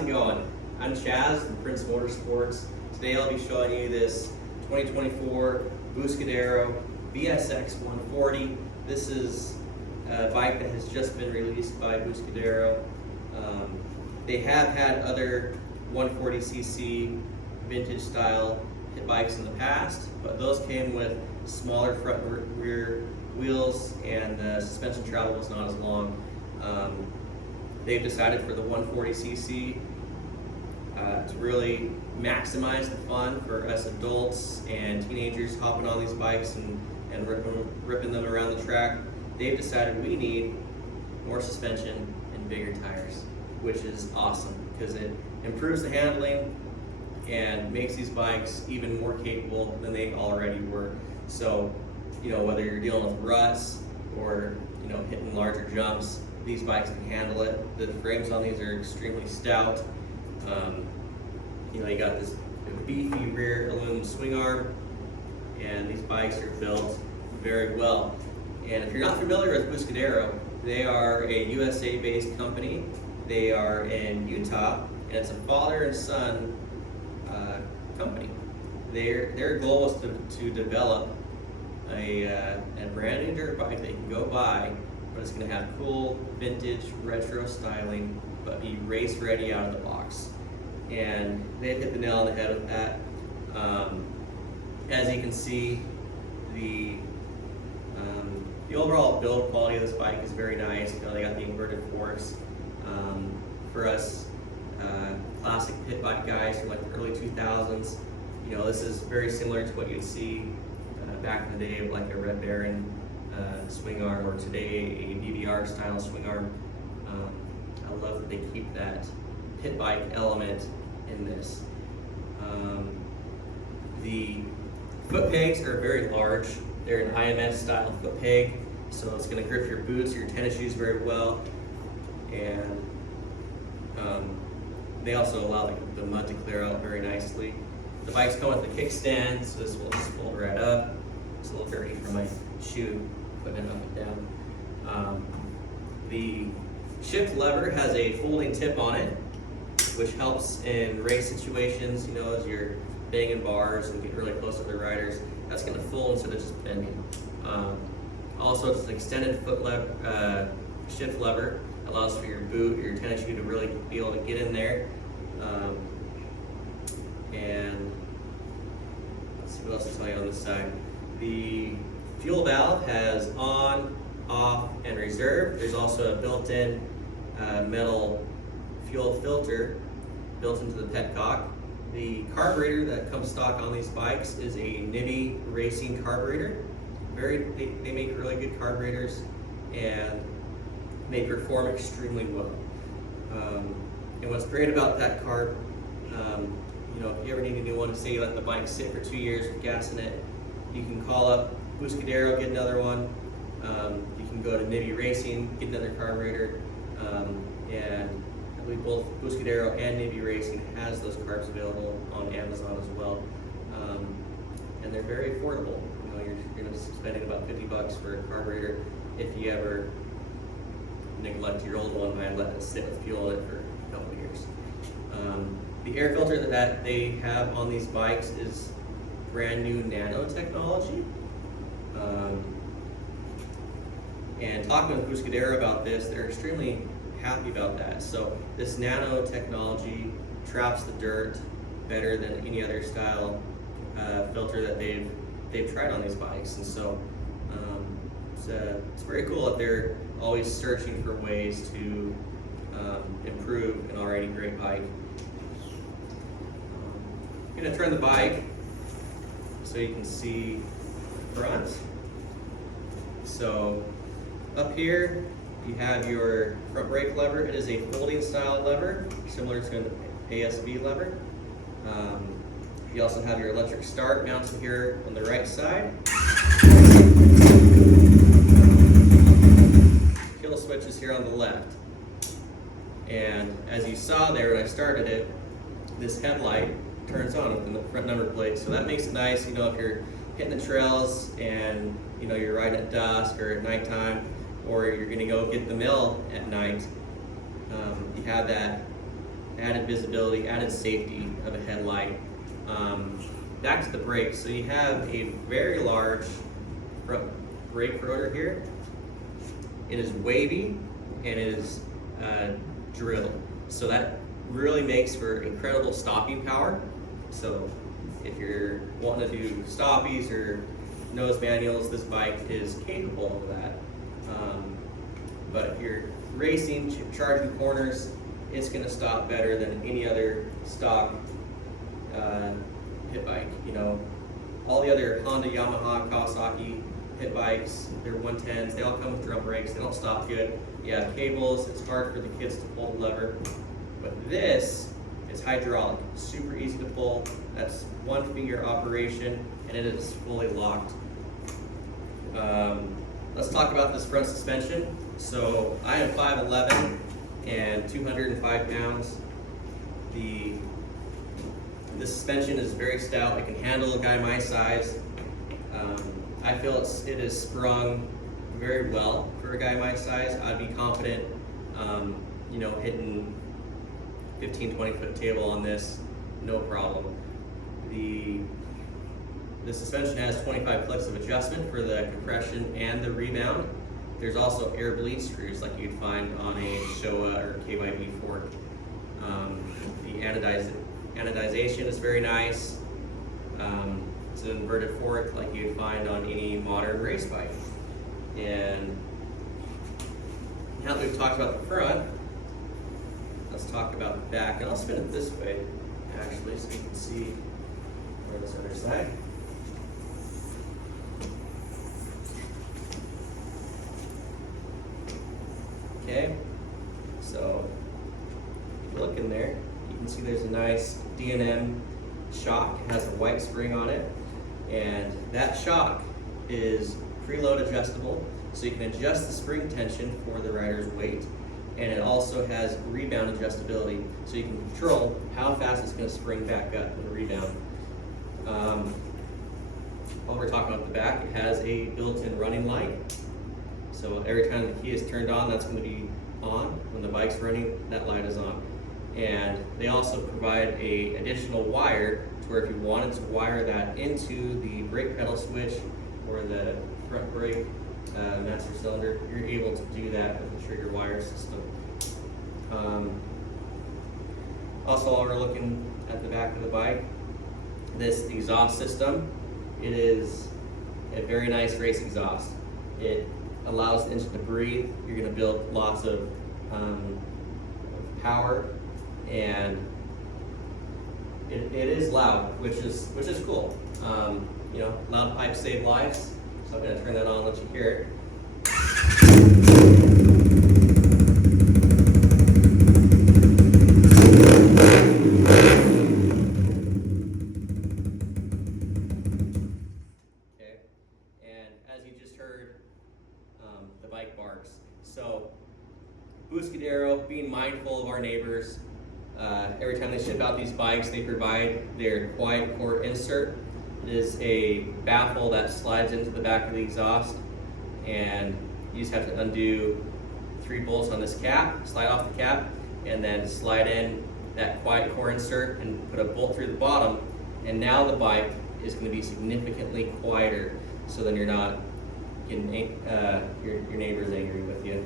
how's it going? I'm Chaz from Prince Motorsports. Today I'll be showing you this 2024 Buscadero BSX140. This is a bike that has just been released by Buscadero. They have had other 140cc vintage style pit bikes in the past, but those came with smaller front and rear wheels and the suspension travel was not as long. They've decided for the 140cc to really maximize the fun for us adults and teenagers hopping on these bikes and ripping them around the track. They've decided we need more suspension and bigger tires, which is awesome because it improves the handling and makes these bikes even more capable than they already were. So, you know, whether you're dealing with ruts or, you know, hitting larger jumps, these bikes can handle it. The frames on these are extremely stout. You know, you got this beefy rear aluminum swing arm, and these bikes are built very well. And if you're not familiar with Buscadero, they are a USA-based company. They are in Utah, and it's a father and son company. Their goal is to develop a brand new dirt bike they can go buy, but it's going to have cool vintage retro styling, but be race ready out of the box. And they've hit the nail on the head with that. As you can see, the overall build quality of this bike is very nice. You know, they got the inverted forks. For us classic pit bike guys from like the early 2000s, you know, this is very similar to what you'd see back in the day of like a Red Baron swing arm, or today a BBR style swing arm. I love that they keep that pit bike element in this. The foot pegs are very large. They're an IMS style foot peg, so it's going to grip your boots, your tennis shoes very well. And they also allow the mud to clear out very nicely. The bikes come with a kickstand, so this will just fold right up. It's a little dirty for my shoe, putting it up and down. The shift lever has a folding tip on it, which helps in race situations, you know, as you're banging bars and get really close to the riders. That's going to fold instead of just bending. Also, it's an extended foot shift lever. Allows for your boot or your tennis shoe to really be able to get in there. And let's see what else to tell you on this side. The fuel valve has on, off, and reserve. There's also a built-in metal fuel filter built into the petcock. The carburetor that comes stock on these bikes is a Nibby Racing carburetor. They make really good carburetors, and they perform extremely well. And what's great about that carb, you know, if you ever need a new one, say you let the bike sit for 2 years with gas in it, you can call up Buscadero, get another one. You can go to Nibby Racing, get another carburetor, and I believe both Buscadero and Nibby Racing has those carbs available on Amazon as well. And they're very affordable. You know, you're going to be spending about $50 for a carburetor if you ever neglect your old one by letting it sit with fuel in it for a couple of years. The air filter that they have on these bikes is brand new nanotechnology. And talking with Buscadero about this, they're extremely happy about that. So this nanotechnology traps the dirt better than any other style filter that they've tried on these bikes. And so it's very cool that they're always searching for ways to improve an already great bike. I'm going to turn the bike so you can see the front. So up here you have your front brake lever. It is a folding style lever, similar to an ASV lever. You also have your electric start mounted here on the right side. Kill switch is here on the left. And as you saw there when I started it, this headlight turns on within the front number plate. So that makes it nice, you know, if you're hitting the trails and, you know, you're riding at dusk or at nighttime, or you're gonna go get the mail at night, you have that added visibility, added safety of a headlight. Back to the brakes. So you have a very large brake rotor here. It is wavy and it is drilled. So that really makes for incredible stopping power. So if you're wanting to do stoppies or nose manuals, this bike is capable of that. But if you're racing, charging corners, it's going to stop better than any other stock pit bike. You know, all the other Honda, Yamaha, Kawasaki pit bikes, they're 110s, they all come with drum brakes, they don't stop good. You have cables, it's hard for the kids to pull the lever. But this is hydraulic, super easy to pull. That's one finger operation and it is fully locked. Let's talk about this front suspension. So I am 5'11" and 205 pounds. The suspension is very stout. It can handle a guy my size. I feel it is sprung very well for a guy my size. I'd be confident, you know, hitting 15, 20 foot table on this, no problem. The suspension has 25 clicks of adjustment for the compression and the rebound. There's also air bleed screws like you'd find on a Showa or KYB fork. The anodization is very nice. It's an inverted fork like you'd find on any modern race bike. And now that we've talked about the front, let's talk about the back. And I'll spin it this way, actually, so you can see on this other side. Okay, so if you look in there, you can see there's a nice D&M shock. It has a white spring on it, and that shock is preload adjustable, so you can adjust the spring tension for the rider's weight, and it also has rebound adjustability, so you can control how fast it's going to spring back up in the rebound. While we're talking about the back, it has a built-in running light. So every time the key is turned on, that's going to be on. When the bike's running, that light is on. And they also provide an additional wire to where if you wanted to wire that into the brake pedal switch or the front brake master cylinder, you're able to do that with the trigger wire system. Also, while we're looking at the back of the bike, this exhaust system, it is a very nice race exhaust. It allows the engine to breathe. You're going to build lots of power, and it is loud, which is cool. You know, loud pipes save lives, so I'm going to turn that on and let you hear it. Okay, and as you just heard, the bike barks. So Buscadero, being mindful of our neighbors, every time they ship out these bikes, they provide their quiet core insert. It is a baffle that slides into the back of the exhaust, and you just have to undo 3 bolts on this cap, slide off the cap, and then slide in that quiet core insert and put a bolt through the bottom, and now the bike is going to be significantly quieter, so then you're not getting your neighbors angry with you.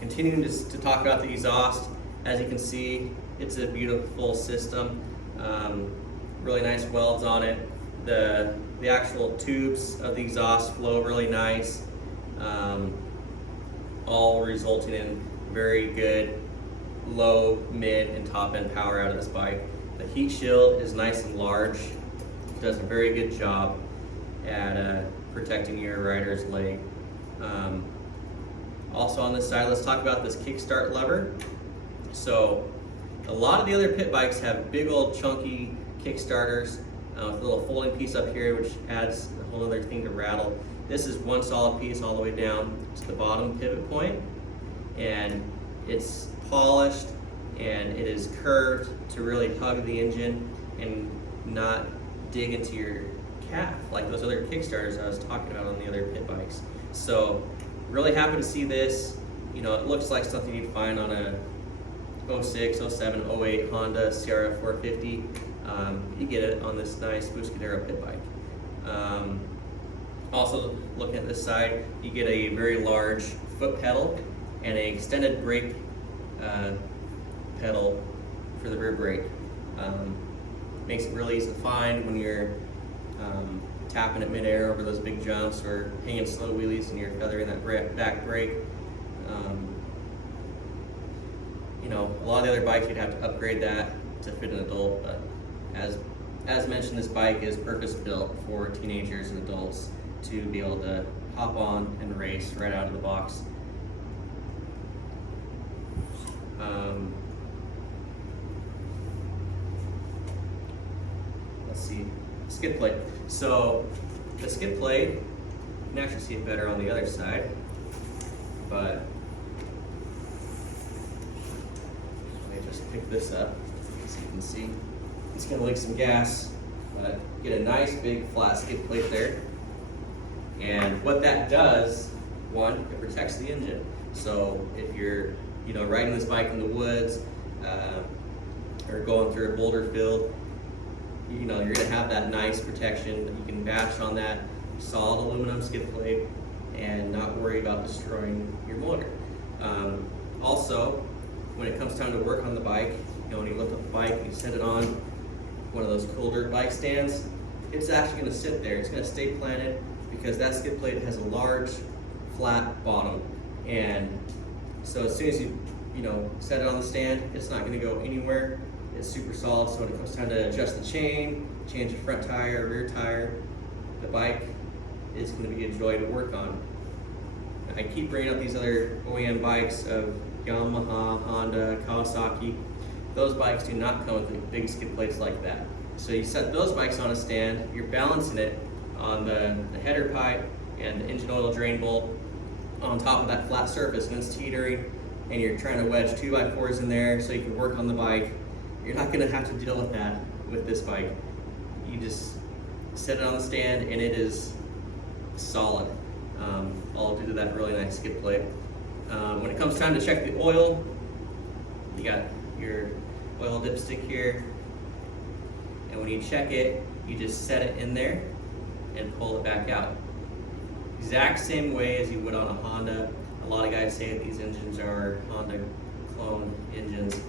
Continuing to talk about the exhaust, as you can see, it's a beautiful system. Really nice welds on it. The actual tubes of the exhaust flow really nice, all resulting in very good low, mid, and top end power out of this bike. The heat shield is nice and large. It does a very good job at protecting your rider's leg. Also on this side, let's talk about this kickstart lever. So a lot of the other pit bikes have big old chunky kickstarters with a little folding piece up here, which adds a whole other thing to rattle. This is one solid piece all the way down to the bottom pivot point, and it's polished and it is curved to really hug the engine and not dig into your calf like those other kickstarters I was talking about on the other pit bikes. So really happy to see this. You know, it looks like something you'd find on a 06, 07, 08 Honda CRF 450. You get it on this nice Buscadero pit bike. Also, looking at this side, you get a very large foot pedal and an extended brake pedal for the rear brake. Makes it really easy to find when you're tapping it midair over those big jumps or hanging slow wheelies and you're feathering that back brake. You know, a lot of the other bikes you'd have to upgrade that to fit an adult, but as mentioned, this bike is purpose-built for teenagers and adults to be able to hop on and race right out of the box. Let's see, skid plate. So the skid plate, you can actually see it better on the other side, but let me just pick this up so you can see. It's going to leak some gas, but get a nice big flat skid plate there. And what that does, one, it protects the engine. So if you're, you know, riding this bike in the woods or going through a boulder field, you know, you're going to have that nice protection that you can bash on that solid aluminum skid plate and not worry about destroying your motor. Also, when it comes time to work on the bike, you know, when you lift up the bike and you set it on one of those cool dirt bike stands, it's actually going to sit there. It's going to stay planted because that skid plate has a large, flat bottom, and so as soon as you set it on the stand, it's not going to go anywhere. It's super solid. So when it comes time to adjust the chain, change the front tire, rear tire, the bike is going to be a joy to work on. I keep bringing up these other OEM bikes of Yamaha, Honda, Kawasaki. Those bikes do not come with big skid plates like that. So you set those bikes on a stand, you're balancing it on the header pipe and the engine oil drain bolt on top of that flat surface, and it's teetering, and you're trying to wedge 2x4s in there so you can work on the bike. You're not going to have to deal with that with this bike. You just set it on the stand and it is solid, all due to that really nice skid plate. When it comes time to check the oil, you got your oil dipstick here, and when you check it, you just set it in there and pull it back out. Exact same way as you would on a Honda. A lot of guys say that these engines are Honda clone engines.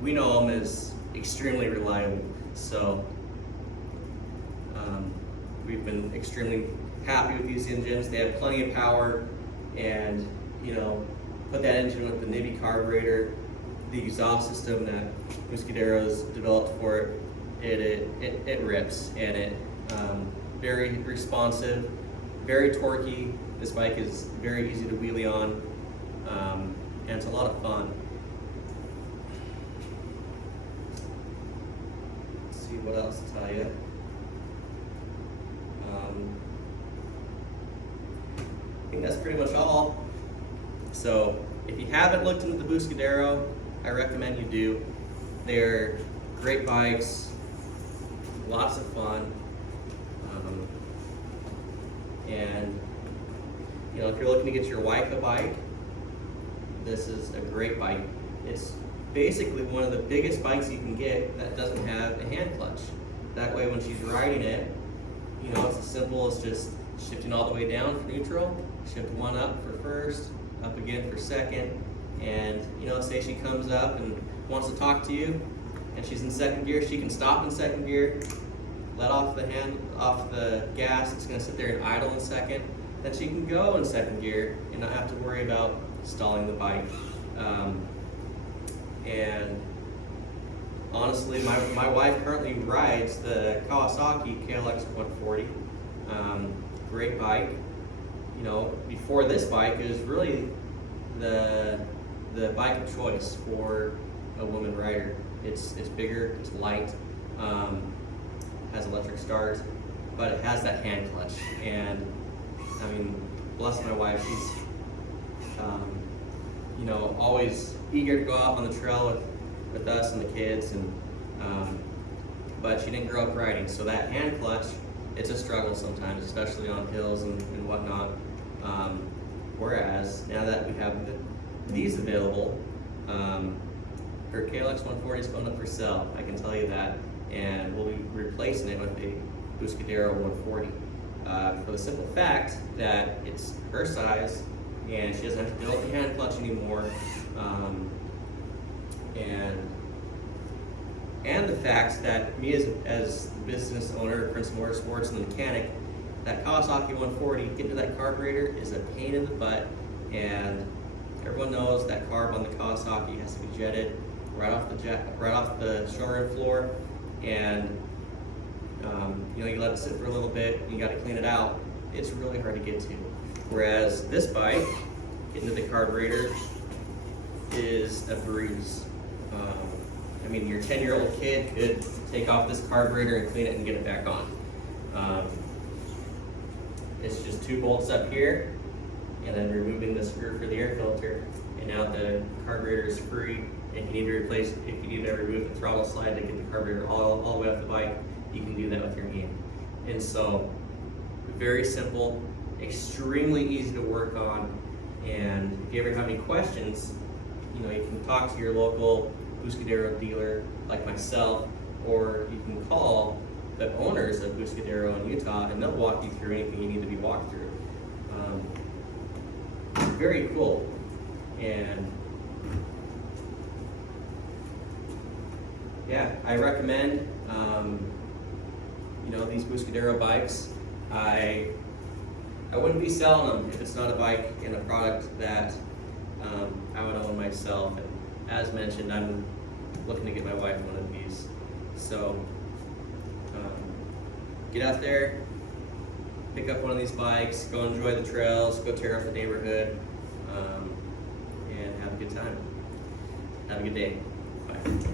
We know them as extremely reliable, so we've been extremely happy with these engines. They have plenty of power, and you know, put that engine with the Nibby carburetor, the exhaust system that Buscadero's developed for it, it rips, and it very responsive, very torquey. This bike is very easy to wheelie on, and it's a lot of fun. Let's see what else to tell you. I think that's pretty much all. So if you haven't looked into the Buscadero, I recommend you do. They're great bikes, lots of fun, and you know, if you're looking to get your wife a bike, this is a great bike. It's basically one of the biggest bikes you can get that doesn't have a hand clutch. That way when she's riding it, you know, it's as simple as just shifting all the way down for neutral, shift one up for first, up again for second, and you know, say she comes up and wants to talk to you and she's in second gear, she can stop in second gear, let off the gas, it's going to sit there and idle in second, then she can go in second gear and not have to worry about stalling the bike. And honestly, my wife currently rides the Kawasaki BSX140. Great bike. You know, before this bike, it was really the bike of choice for a woman rider. It's bigger, it's light, has electric start, but it has that hand clutch. And I mean, bless my wife, she's you know, always eager to go out on the trail with us and the kids, and but she didn't grow up riding, so that hand clutch, it's a struggle sometimes, especially on hills and whatnot. Whereas now that we have these available, her KLX 140 is going up for sale, I can tell you that, and we'll be replacing it with a Buscadero 140 for the simple fact that it's her size and she doesn't have to deal with the hand clutch anymore, and the fact that me as the business owner of Prince Motorsports and the mechanic, that Kawasaki 140, getting to that carburetor is a pain in the butt, and everyone knows that carb on the Kawasaki has to be jetted right off the showroom floor, and you know, you let it sit for a little bit and you got to clean it out. It's really hard to get to. Whereas this bike, getting to the carburetor is a breeze. I mean, your 10-year-old kid could take off this carburetor and clean it and get it back on. It's just 2 bolts up here, and then removing the screw for the air filter, and now the carburetor is free. If you need to replace, if you need to remove the throttle slide to get the carburetor all the way off the bike, you can do that with your hand. And so, very simple, extremely easy to work on. And if you ever have any questions, you know, you can talk to your local Buscadero dealer like myself, or you can call the owners of Buscadero in Utah, and they'll walk you through anything you need to be walked through. Very cool. And yeah, I recommend you know, these Buscadero bikes. I wouldn't be selling them if it's not a bike and a product that I would own myself. And as mentioned, I'm looking to get my wife one of these. So get out there, pick up one of these bikes, go enjoy the trails, go tear up the neighborhood, and have a good time. Have a good day. Bye.